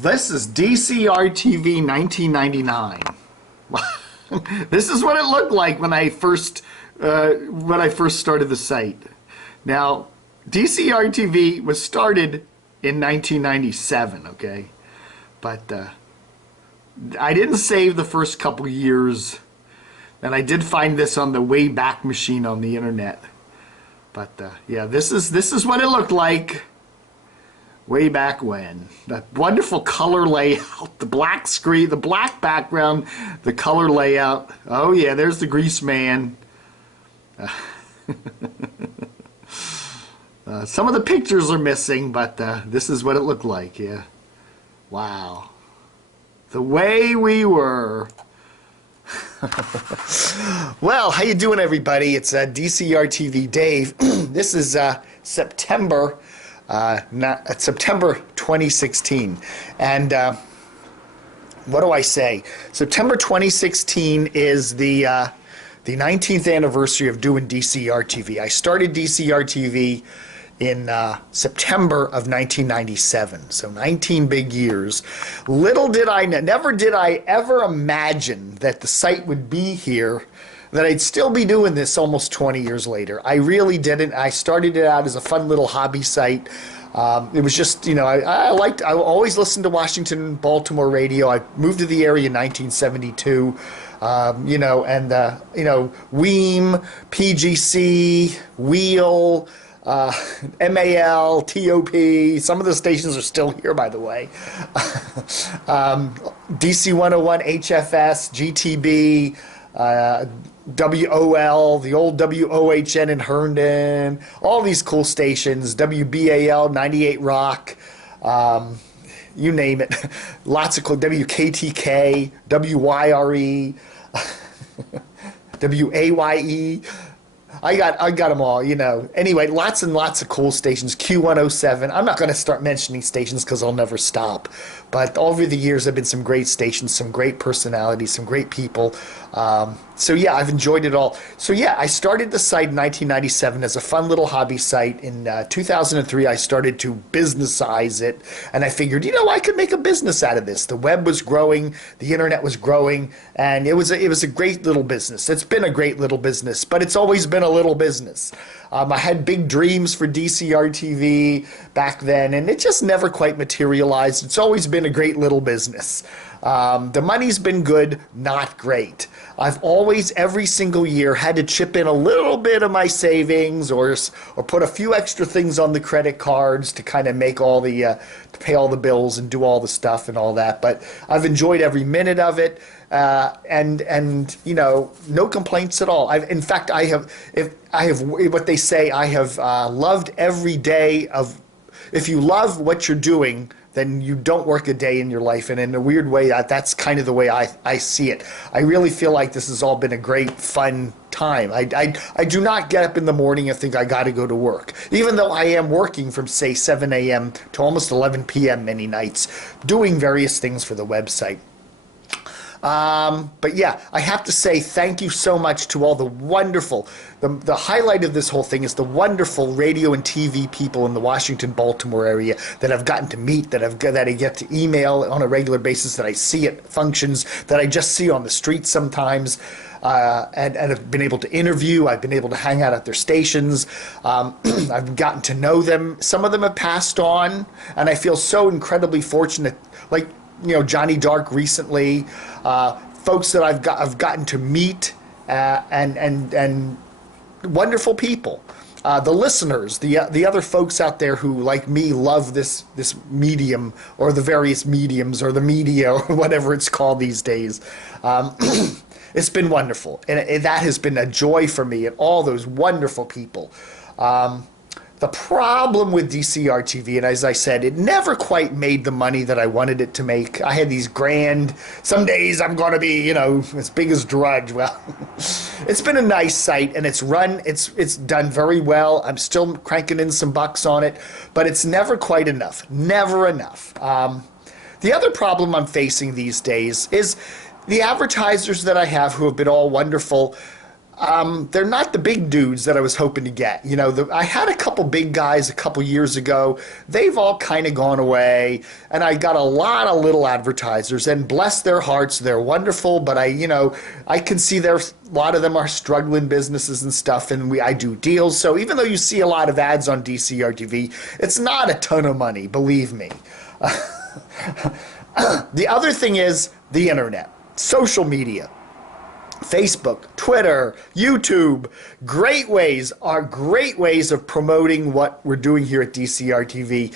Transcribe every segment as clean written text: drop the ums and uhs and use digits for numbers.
This is DCRTV 1999. This is what it looked like when I first started the site. Now, DCRTV was started in 1997, okay? But I didn't save the first couple years, and I did find this on the Wayback Machine on the internet. But yeah, this is what it looked like way back when. That wonderful color layout, the black screen, the black background, the color layout. Oh yeah, there's the Grease Man. Some of the pictures are missing, but this is what it looked like. Yeah, wow, the way we were. Well, how you doing, everybody? It's DCRTV Dave. This is September 2016, and what do I say? September 2016 is the 19th anniversary of doing DCRTV. I started DCRTV in September of 1997, so 19 big years. Little did I know, never did I ever imagine that the site would be here, that I'd still be doing this almost 20 years later. I really didn't. I started it out as a fun little hobby site. It was just, you know, I always listened to Washington, Baltimore radio. I moved to the area in 1972. You know, and you know, Weem, PGC, Wheel, MAL, TOP, some of the stations are still here, by the way. DC 101, HFS, GTB, WOL, the old WOHN in Herndon, all these cool stations, WBAL, 98 Rock, you name it. Lots of cool, WKTK, WYRE, WAYE. I got them all, you know. Anyway, lots and lots of cool stations. Q107. I'm not going to start mentioning stations because I'll never stop. But over the years, there have been some great stations, some great personalities, some great people. So yeah, I've enjoyed it all. So yeah, I started the site in 1997 as a fun little hobby site. In 2003, I started to businessize it, and I figured, you know, I could make a business out of this. The web was growing, the internet was growing, and it was a great little business. It's been a great little business, but it's always been a little business. I had big dreams for DCRTV back then, and it just never quite materialized. It's always been a great little business. The money's been good, not great. I've always, every single year, had to chip in a little bit of my savings or put a few extra things on the credit cards to kind of make all the, to pay all the bills and do all the stuff and all that. But I've enjoyed every minute of it. And you know, no complaints at all. In fact, I have what they say, I have loved every day of. If you love what you're doing, then you don't work a day in your life. And in a weird way, that's kind of the way I see it. I really feel like this has all been a great, fun time. I do not get up in the morning and think I got to go to work, even though I am working from, say, 7 a.m. to almost 11 p.m. many nights, doing various things for the website. But yeah, I have to say thank you so much to all the wonderful, the highlight of this whole thing is the wonderful radio and TV people in the Washington, Baltimore area that I've gotten to meet, that I get to email on a regular basis, that I see at functions, that I just see on the street sometimes, and have been able to interview. I've been able to hang out at their stations. I've gotten to know them. Some of them have passed on, and I feel so incredibly fortunate, like, you know, Johnny Dark recently, folks that I've gotten to meet, and wonderful people. The listeners, the other folks out there who, like me, love this medium, or the various mediums, or the media, or whatever it's called these days. It's been wonderful, and that has been a joy for me, and all those wonderful people. The problem with DCRTV, and as I said, it never quite made the money that I wanted it to make. I had these grand, some days I'm going to be, you know, as big as Drudge. Well, it's been a nice site, and it's done very well. I'm still cranking in some bucks on it, but it's never quite enough. Never enough. The other problem I'm facing these days is the advertisers that I have, who have been all wonderful. They're not the big dudes that I was hoping to get. You know, I had a couple big guys a couple years ago. They've all kind of gone away, and I got a lot of little advertisers. And bless their hearts, they're wonderful. But I can see a lot of them are struggling businesses and stuff, and I do deals. So even though you see a lot of ads on DCRTV, it's not a ton of money, believe me. The other thing is the internet, social media. Facebook, Twitter, YouTube, great ways of promoting what we're doing here at DCRTV.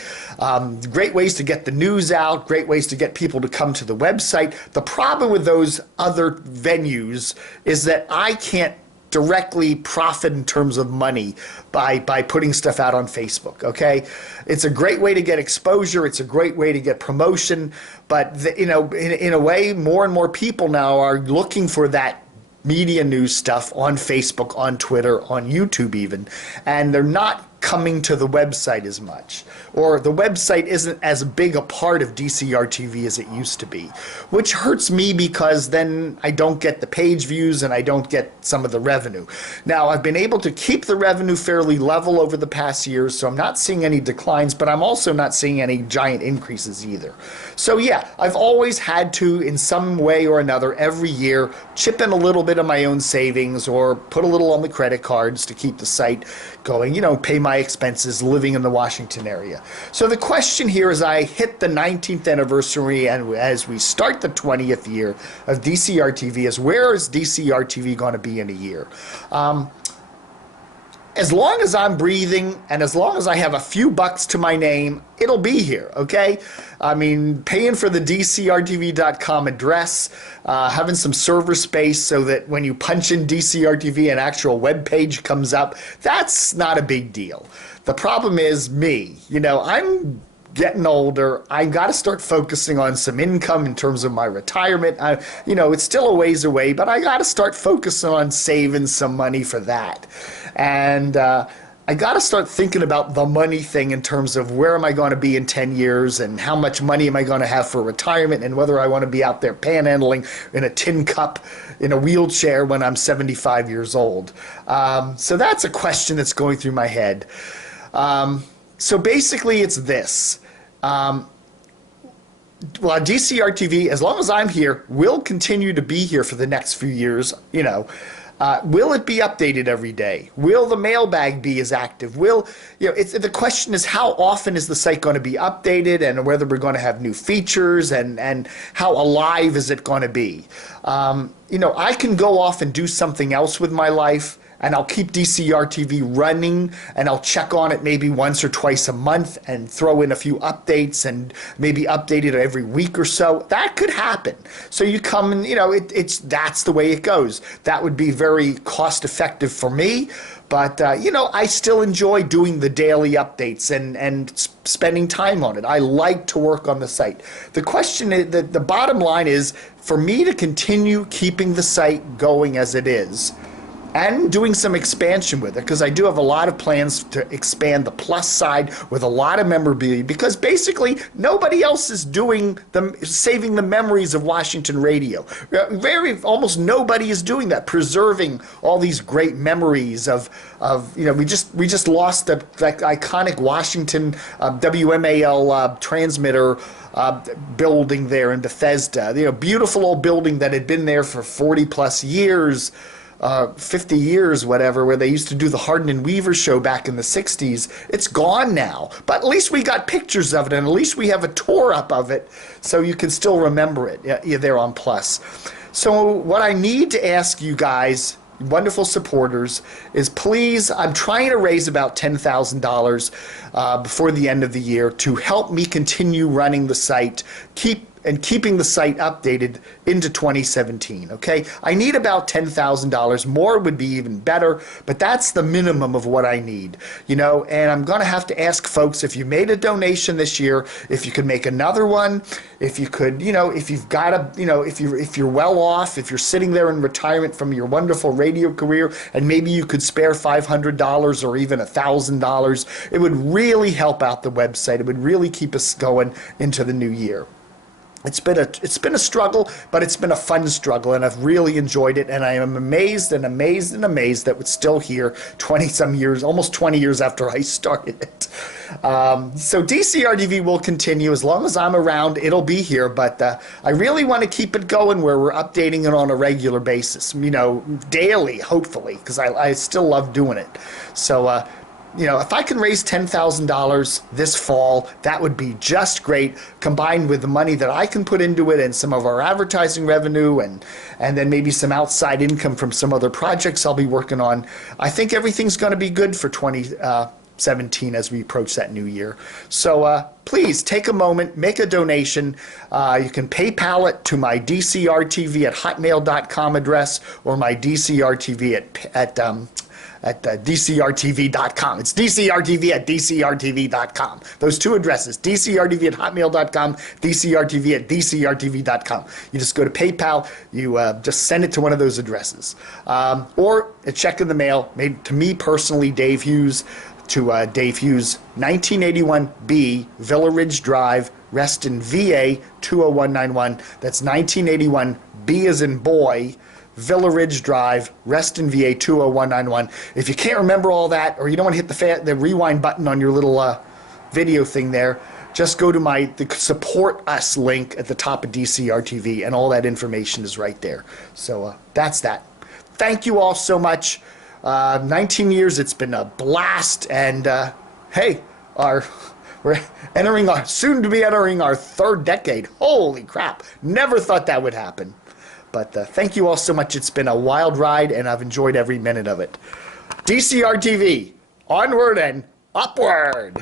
Great ways to get the news out, great ways to get people to come to the website. The problem with those other venues is that I can't directly profit in terms of money by putting stuff out on Facebook, okay? It's a great way to get exposure, it's a great way to get promotion, but in a way, more and more people now are looking for that media news stuff on Facebook, on Twitter, on YouTube even, and they're not coming to the website as much, or the website isn't as big a part of DCRTV as it used to be, which hurts me because then I don't get the page views and I don't get some of the revenue. Now, I've been able to keep the revenue fairly level over the past years, so I'm not seeing any declines, but I'm also not seeing any giant increases either. So yeah, I've always had to, in some way or another, every year, chip in a little bit of my own savings or put a little on the credit cards to keep the site going, pay my expenses living in the Washington area. So the question here as I hit the 19th anniversary and as we start the 20th year of DCRTV is, where is DCRTV going to be in a year? As long as I'm breathing and as long as I have a few bucks to my name, it'll be here, okay? I mean, paying for the DCRTV.com address, having some server space so that when you punch in DCRTV, an actual web page comes up, that's not a big deal. The problem is me. I'm getting older. I got to start focusing on some income in terms of my retirement. It's still a ways away, but I got to start focusing on saving some money for that. And I got to start thinking about the money thing in terms of where am I going to be in 10 years and how much money am I going to have for retirement and whether I want to be out there panhandling in a tin cup in a wheelchair when I'm 75 years old. So that's a question that's going through my head. So basically it's this. Well, DCRTV, as long as I'm here, will continue to be here for the next few years, Will it be updated every day? Will the mailbag be as active? The question is, how often is the site going to be updated, and whether we're going to have new features, and how alive is it going to be? I can go off and do something else with my life, and I'll keep DCRTV running, and I'll check on it maybe once or twice a month and throw in a few updates and maybe update it every week or so. That could happen. So you come and, that's the way it goes. That would be very cost effective for me. But, I still enjoy doing the daily updates and spending time on it. I like to work on the site. The question is, the bottom line is, for me to continue keeping the site going as it is, and doing some expansion with it, because I do have a lot of plans to expand the plus side with a lot of memorabilia, because basically nobody else is saving the memories of Washington radio. Almost nobody is doing that, preserving all these great memories of we just lost that iconic Washington WMAL transmitter building there in Bethesda. Beautiful old building that had been there for 40 plus years. 50 years, whatever, where they used to do the Hardin and Weaver show back in the 60s. It's gone now, but at least we got pictures of it, and at least we have a tour up of it, so you can still remember it there on Plus. So what I need to ask you guys, wonderful supporters, is please, I'm trying to raise about $10,000 before the end of the year to help me continue running the site, keeping the site updated into 2017, okay? I need about $10,000. More would be even better, but that's the minimum of what I need, and I'm going to have to ask folks, if you made a donation this year, if you could make another one, if you could, if you've got if you're well off, if you're sitting there in retirement from your wonderful radio career, and maybe you could spare $500 or even $1,000, it would really help out the website. It would really keep us going into the new year. it's been a struggle, but it's been a fun struggle, and I've really enjoyed it. And I am amazed and amazed and amazed that it's still here 20 some years, almost 20 years after I started it. So DCRTV will continue as long as I'm around. It'll be here, but I really want to keep it going where we're updating it on a regular basis, you know, daily, hopefully, because I still love doing it. So you know, if I can raise $10,000 this fall, that would be just great, combined with the money that I can put into it and some of our advertising revenue and then maybe some outside income from some other projects I'll be working on. I think everything's going to be good for 2017 as we approach that new year. So please take a moment, make a donation. You can PayPal it to my DCRTV@hotmail.com address or my DCRTV at DCRTV.com. It's DCRTV@DCRTV.com. Those two addresses, DCRTV@hotmail.com, DCRTV@DCRTV.com. You just go to PayPal, you just send it to one of those addresses. Or a check in the mail, made to me personally, Dave Hughes, to Dave Hughes, 1981 B, Villa Ridge Drive, Reston, VA, 20191. That's 1981 B as in boy, Villa Ridge Drive, Reston, VA, 20191. If you can't remember all that, or you don't want to hit the rewind button on your little video thing there, just go to the Support Us link at the top of DCRTV, and all that information is right there. So that's that. Thank you all so much. 19 years, it's been a blast, and hey, we're soon to be entering our third decade. Holy crap, never thought that would happen. But thank you all so much. It's been a wild ride, and I've enjoyed every minute of it. DCRTV, onward and upward.